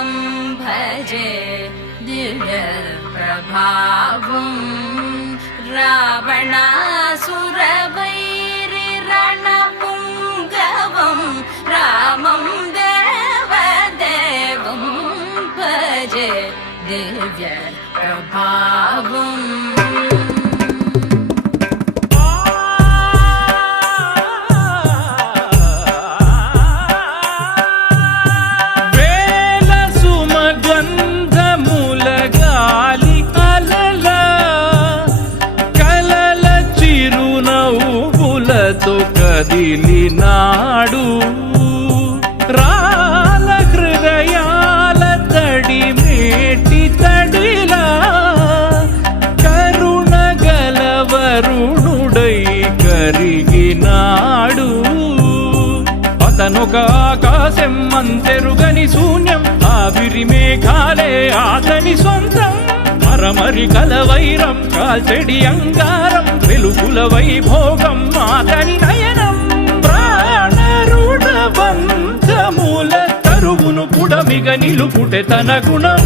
देवं भजे दिव्यप्रभावं रावणासुरवैरिरणपुङ्गवं रामं देवदेवं भजे दिव्यप्रभावम् కదిలినాడు రాల హృదయాల తడి మేటి తడిలా కరుణ గలవరుణుడై కరిగినాడు. అతనొక ఆకాశం అంతెరుగని శూన్యం, ఆవిరి మేఘాలే అతని సొంతం. మరమరి కలవైరం కాల్చెడి అంగారం, వెలుగుల వైభోగం అతని నయనం. ప్రాణరుణ బంధముల తరువును పుడమిగ నిలుపుటె తన గుణం.